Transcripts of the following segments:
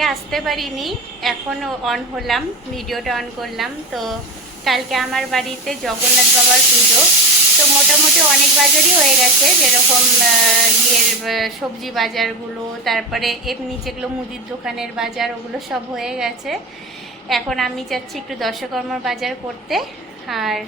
কালকে আসতে পারিনি, এখন অন হলাম, ভিডিওটা অন করলাম। তো কালকে আমার বাড়িতে জগন্নাথ বাবার পুজো। তো মোটামুটি অনেক বাজারই হয়ে গেছে, যেরকম সবজি বাজারগুলো, তারপরে এমনি যেগুলো মুদির দোকানের বাজার, ওগুলো সব হয়ে গেছে। এখন আমি যাচ্ছি একটু দশকর্মার বাজার করতে। আর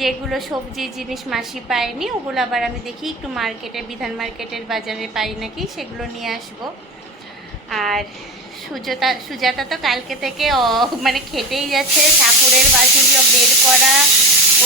যেগুলো সবজি জিনিস মাসি পায়নি, ওগুলো আবার আমি দেখি একটু মার্কেটে, বিধান মার্কেটের বাজারে পাই নাকি, সেগুলো নিয়ে আসবো। আর সুজাতা তো কালকে থেকে মানে খেটেই যাচ্ছে, ঠাকুরের বাসুলিও বের করা,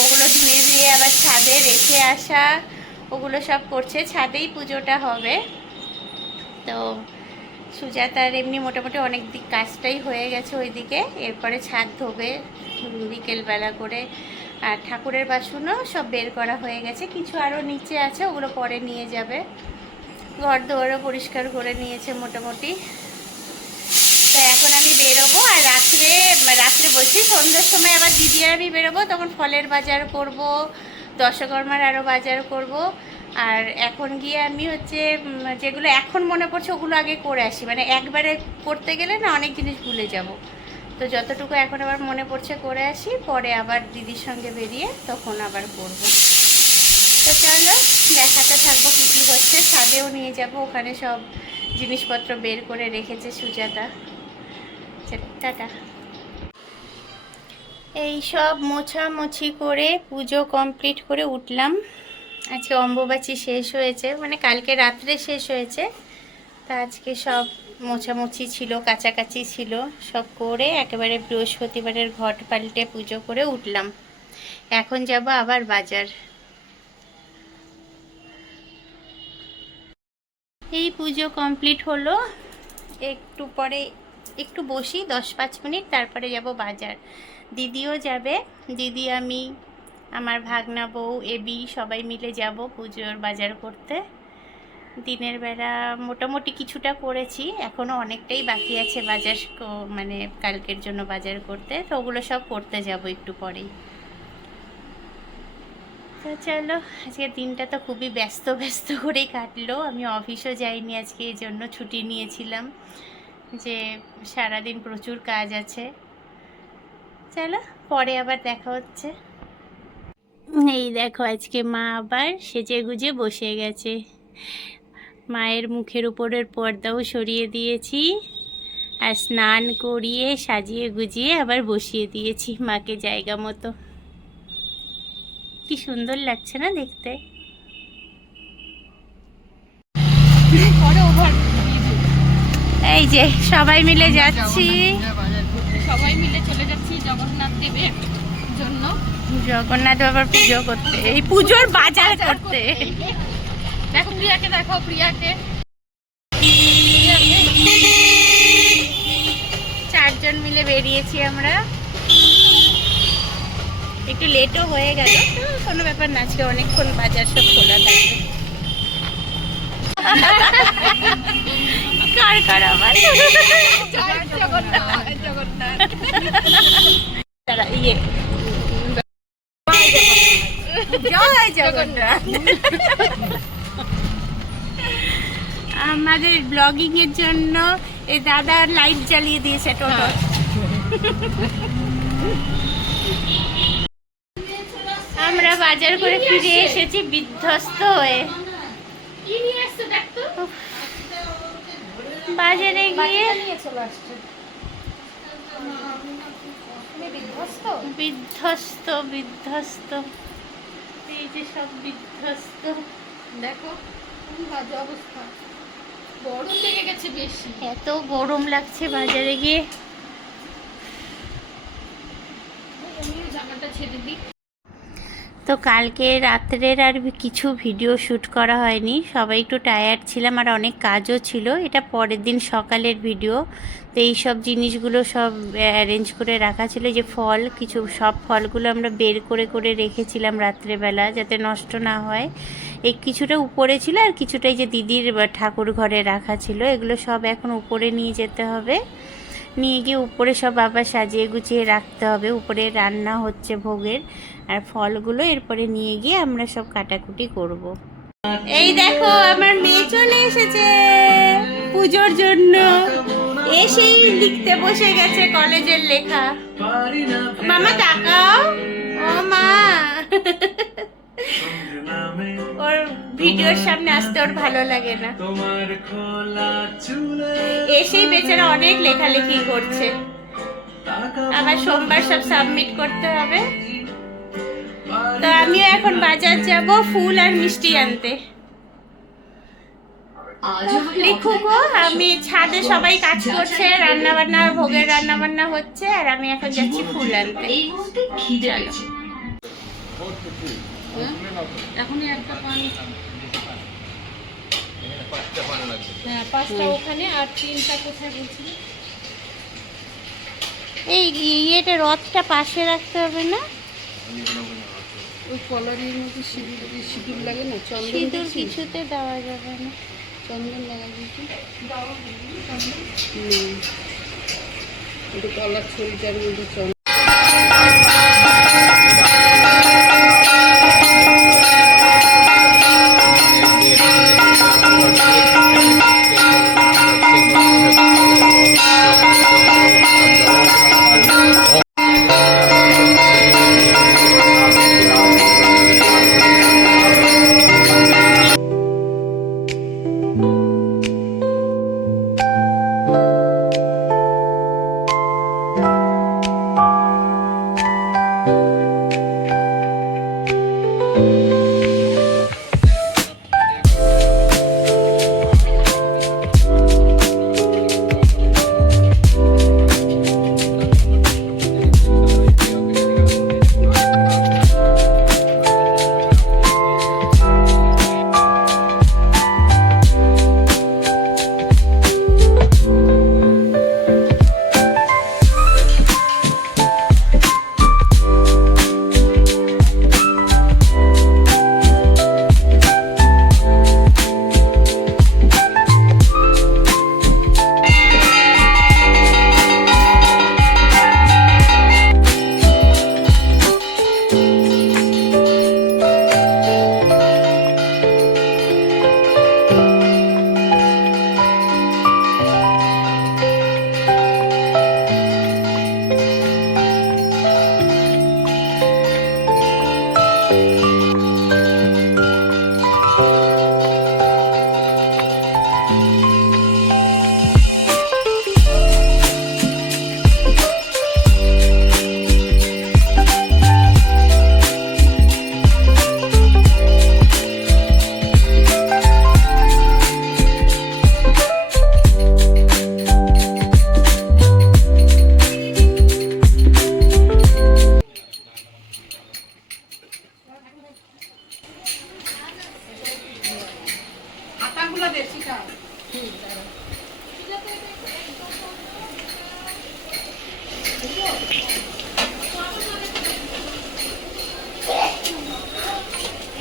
ওগুলো ধুয়ে ধুয়ে আবার ছাদে রেখে আসা, ওগুলো সব করছে। ছাদেই পুজোটা হবে। তো সুজাতার এমনি মোটামুটি অনেক দিক কাজটাই হয়ে গেছে ওইদিকে, এরপরে ছাদ ধোবে বিকেলবেলা করে। আর ঠাকুরের বাসনও সব বের করা হয়ে গেছে, কিছু আরও নিচে আছে, ওগুলো পরে নিয়ে যাবে। ঘর দুয়ারও পরিষ্কার করে নিয়েছে মোটামুটি। তো এখন আমি বেরোবো। আর রাত্রে বলছি, সন্ধ্যের সময় আবার দিদি আর আমি বেরোবো, তখন ফলের বাজার করব, দশকর্মার আরও বাজার করব। আর এখন গিয়ে আমি হচ্ছে যেগুলো এখন মনে পড়ছে ওগুলো আগে করে আসি, মানে একবারে করতে গেলে না অনেক জিনিস ভুলে যাব। তো যতটুকু এখন আবার মনে পড়ছে করে আসি, পরে আবার দিদির সঙ্গে বেরিয়ে তখন আবার করব। তো চলো দেখাতে থাকবো কী কী হচ্ছে। ছাদেও নিয়ে যাব, ওখানে সব জিনিসপত্র বের করে রেখেছে সুজাতা। টাটা। এই সব মোছামুছি করে পুজো কমপ্লিট করে উঠলাম। আজকে অম্বুবাচী শেষ হয়েছে, মানে কালকে রাত্রে শেষ হয়েছে। তা আজকে সব মোছামুছি ছিল, কাছাকাছি ছিল, সব করে একেবারে বৃহস্পতিবারের ঘট পাল্টে পুজো করে উঠলাম। এখন যাব আবার বাজার। এই পুজো কমপ্লিট হলো, একটু পরে একটু বসি 10-5 মিনিট, তারপরে যাব বাজার। দিদিও যাবে, দিদি, আমি, আমার ভাগনা বউ, এবি সবাই মিলে যাব পুজোর বাজার করতে। দিনের বেলা মোটামুটি কিছুটা করেছি, এখনও অনেকটাই বাকি আছে বাজার, মানে কালকের জন্য বাজার করতে। তো ওগুলো সব করতে যাব একটু পরেই। তো চলো, আজকের দিনটা তো খুবই ব্যস্ত করেই কাটলো। আমি অফিসও যাইনি আজকে, এই জন্য ছুটি নিয়েছিলাম, যে সারাদিন প্রচুর কাজ আছে। চলো পরে আবার দেখা হচ্ছে। এই দেখো, আজকে মা আবার সেজে গুজে বসে গেছে। মায়ের মুখের উপরের পর্দাও সরিয়ে দিয়েছি, আর স্নান করিয়ে সাজিয়ে গুজিয়ে আবার বসিয়ে দিয়েছি মাকে জায়গা মতো। কি সুন্দর লাগছে না দেখতে। এই যে সবাই মিলে যাচ্ছি, সবাই মিলে চলে যাচ্ছি জগন্নাথ দেবের জন্য, জগন্নাথ বাবার পুজো করতে, এই পুজোর বাজার করতে। দেখো প্রিয়াকে, দেখো প্রিয়াকে। 4 জন মিলে বেরিয়েছি আমরা। একটু লেটও হয়ে গেল, কোনো ব্যাপার না, আজকে অনেকক্ষণ বাজার সব খোলা থাকবে। কার কার আবার ইয়ে জয় জগন্নাথ। আমাদের ব্লগিং এর জন্য এই দাদা লাইট জ্বালিয়ে দিয়েছে টোটো। আমরা বাজার করে ফিরে এসেছি বিধ্বস্ত হয়ে। বাজারে গিয়ে বিধ্বস্ত এই যে সব বিধ্বস্ত। দেখো বাজে অবস্থা, গরম লেগে গেছে বেশি, এত গরম লাগছে বাজারে গিয়ে। জামাটা ছেড়ে দিই। তো কালকে রাত্রের আর কিছু ভিডিও শ্যুট করা হয়নি, সবাই একটু টায়ার্ড ছিলাম, আর অনেক কাজও ছিল। এটা পরের দিন সকালের ভিডিও। তো এই সব জিনিসগুলো সব অ্যারেঞ্জ করে রাখা ছিল, যে ফল, কিছু সব ফলগুলো আমরা বের করে করে রেখেছিলাম রাত্রেবেলা, যাতে নষ্ট না হয়। এই কিছুটা উপরে ছিল, আর কিছুটাই যে দিদির ঠাকুর ঘরে রাখা ছিল, এগুলো সব এখন উপরে নিয়ে যেতে হবে। নিয়ে গিয়ে উপরে সব আবার সাজিয়ে গুছিয়ে রাখতে হবে। উপরে রান্না হচ্ছে ভোগের, আর ফলগুলো এরপরে নিয়ে গিয়ে আমরা সব কাটাকুটি করব। এই দেখো, আমার মেয়ে চলে এসেছে। পুজোর জন্য এসেই লিখতে বসে গেছে কলেজের লেখা। মামা তাকাও, ও মা। ওর ভিডিওর সামনে আসতে ওর ভালো লাগে না, এসেই বেচারা অনেক লেখালেখি করছে। আবার সোমবার সব সাবমিট করতে হবে। তো আমিও এখন বাজার যাব ফুল আর মিষ্টি আনতে। লিখুক, আমি ছাদে সবাই কাজ করছে, রান্না বান্না, ভোগের রান্না বান্না হচ্ছে, আর আমি এখন যাচ্ছি ফুল আনতে। এখনই একটা পান, হ্যাঁ 5টা ওখানে আর 3টা কোথায় বলছিলি? এই ইয়েটা রথটা পাশে রাখতে হবে না? ওই কলারির মধ্যে সিঁদুর লাগে না, চন্দন সিঁদুর কিছুতে দেওয়া যাবে না। চন্দন লাগা দিয়েছি, ওটা কলার ছড়িটার মধ্যে চন্দন।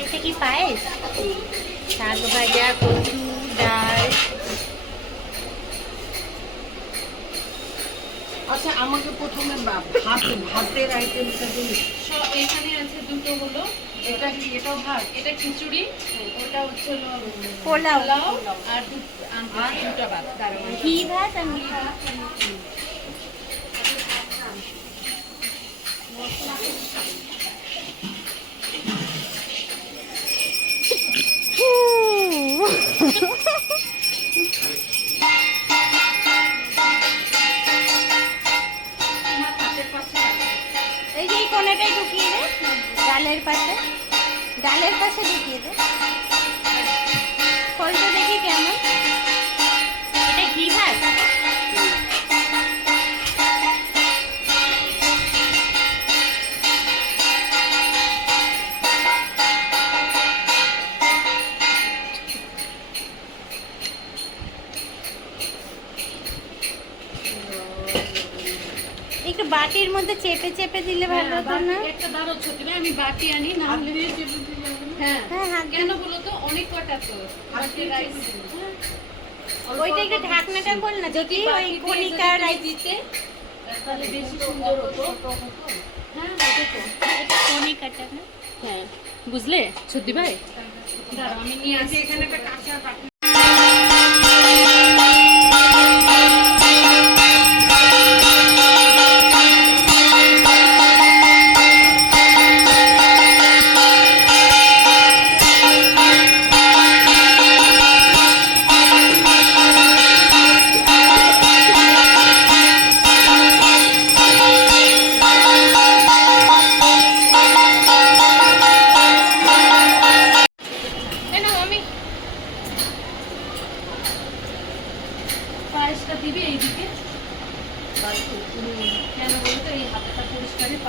এটা কি পায়েস? শাক ভাজা, কচু, ডাল। আচ্ছা আমাকে প্রথমে ভাতের আইটেমটা দিন। এখানে আছে দুটো হলো, এটা কি, এটাও ভাত, এটা খিচুড়ি, ওটা হচ্ছে পোলাও আর দুটো ভাত, ঘি ভাত আর মিঠা। এই যে কোনাটাই ঢুকিয়ে দে, ডালের পাশে, ডালের পাশে ঢুকিয়ে দে। ফলটা দেখি কেমন। এটা ঘি ভাত। একটু বাটির মধ্যে চেপে চেপে দিলে ভালো হতো না? একটা দাঁড়ো ছোট, আমি বাটি আনি না হলে। হ্যাঁ হ্যাঁ, কেন বলো তো, অনেক কটা তো রাইস, ওইটা একটু ঢাকনাটা খোল না, যদি ওই কণিকা রাইস দিতে তাহলে বেশি সুন্দর হতো। হ্যাঁ এটা কণিকাটা না? হ্যাঁ বুঝলে সত্যি ভাই, দাঁড়াও আমি নিয়ে আসি। এখানে একটা কাঁচা বাটি।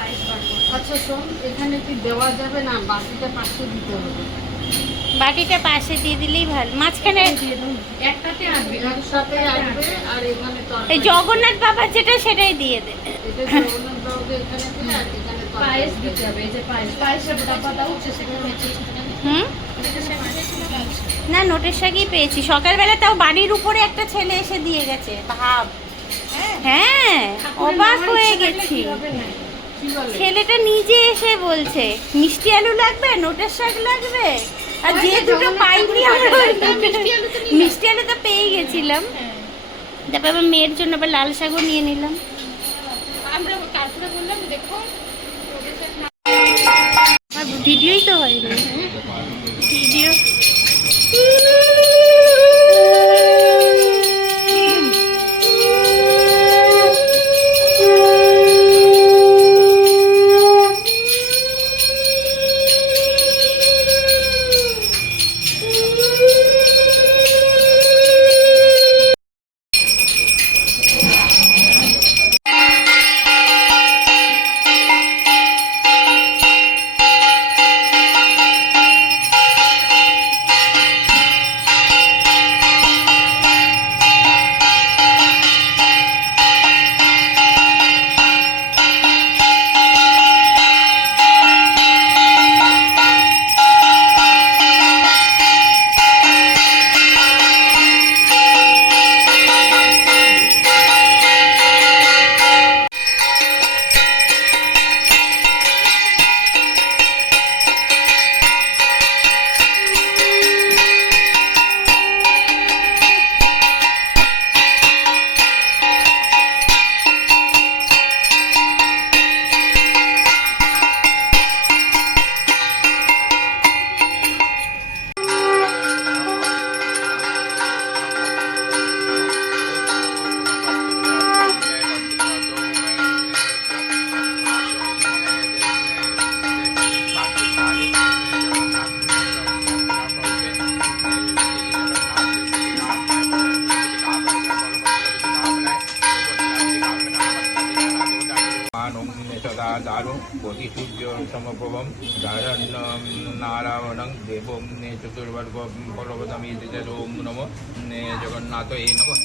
পায়েস বাড়বো। আচ্ছা শোন, এখানে কি দেওয়া যাবে না, বাকিটা পাশে দিতে হবে? বাটিটা পাশে দিয়ে দিলেই ভালো, মাঝখানে একটাতে আসবে, একসাথে আসবে। আর এখানে তো এই জগন্নাথ বাবার যেটা সেটাই দিয়ে দে। এটা জগন্নাথ বাবুকে এখানে দিলে আর এখানে তো পায়েস দিতে হবে। এই যে পায়েসের ডাব্বাটা হচ্ছে সেখানে নিচে হুম, না নোটের শাকই পেয়েছি সকালবেলা, তাও বাড়ির উপরে একটা ছেলে এসে দিয়ে গেছে, ভাব। হ্যাঁ, অবাক হয়ে গেছি। কি বলে? ছেলেটা নিজে এসে বলছে মিষ্টি আলু লাগবে, নোটের শাক লাগবে। আর যে দুটো পাইনি আমরা মিষ্টি আলু তো পেয়ে গেছিলাম। তারপর আমার মেয়ের জন্য আবার লাল শাকও নিয়ে নিলাম। আমরা তারপরে বললাম দেখো আর ভিডিওই তো হয়নি, ভিডিও दारुं कोटिसूर्य समप्रभं धारण्यं नारायणं देवं ने चतुर्वर्गं पर्वतमिति च ॐ नमो ने जगन्नाथये नमः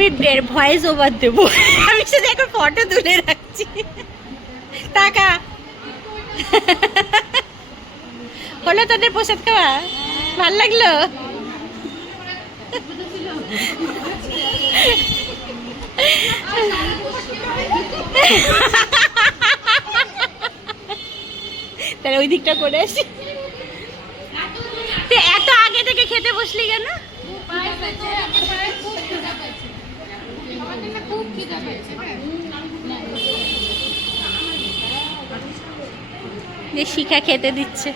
আমি ভয়েস ওভার দেবো, আমি শুধু এখন ফটো তুলে রাখছি। টাকা হলো তোদের প্রসাদ খাওয়া, ভাল লাগলো? তাহলে ওই দিকটা করে আসি। এত আগে থেকে খেতে বসলি কেন? যে শিখা খেতে দিচ্ছে।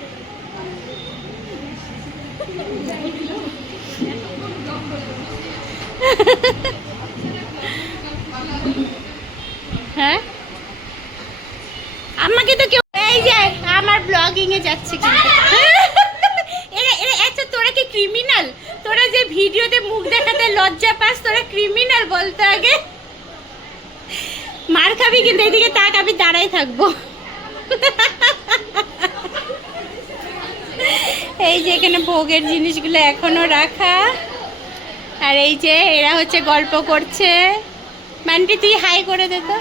হ্যাঁ আমাকে তো কেউ, এই যে আমার ব্লগিং এ যাচ্ছে কিন্তু আচ্ছা তোরা কি ক্রিমিনাল? তোরা যে ভিডিওতে মুখ দেখাতে লজ্জা পাস, তোরা ক্রিমিনাল বলতে আগে। মার খাবি কিন্তু, এইদিকে তাক, আমি দাঁড়াই থাকবো। যে এখানে ভোগের জিনিসগুলো এখনো রাখা, আর এই যে এরা হচ্ছে গল্প করছে। মান্টি তুই হাই করে দে তো।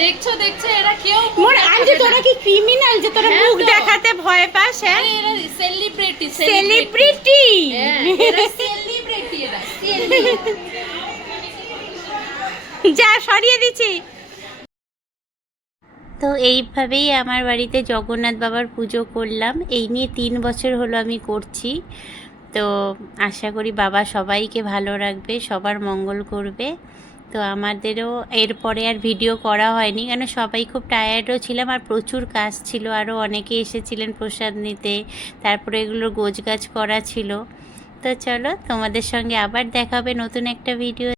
দেখছো এরা কেউ মোর আজকে তোরা কি ক্রিমিনাল যে তোরা মুখ দেখাতে ভয় পাস? হ্যাঁ, এরা সেলিব্রিটি সেলিব্রিটি। এরা সেলিব্রিটি এরা যা সরিয়ে দিচ্ছি। তো এইভাবেই আমার বাড়িতে জগন্নাথ বাবার পুজো করলাম। এই নিয়ে 3 বছর হলো আমি করছি। তো আশা করি বাবা সবাইকে ভালো রাখবে, সবার মঙ্গল করবে। তো আমাদেরও এরপরে আর ভিডিও করা হয়নি, কেন সবাই খুব টায়ার্ডও ছিলাম আর প্রচুর কাজ ছিল। আরও অনেকে এসেছিলেন প্রসাদ নিতে, তারপরে এগুলোর গোছগাছ করা ছিল। তো চলো, তোমাদের সঙ্গে আবার দেখা হবে নতুন একটা ভিডিও।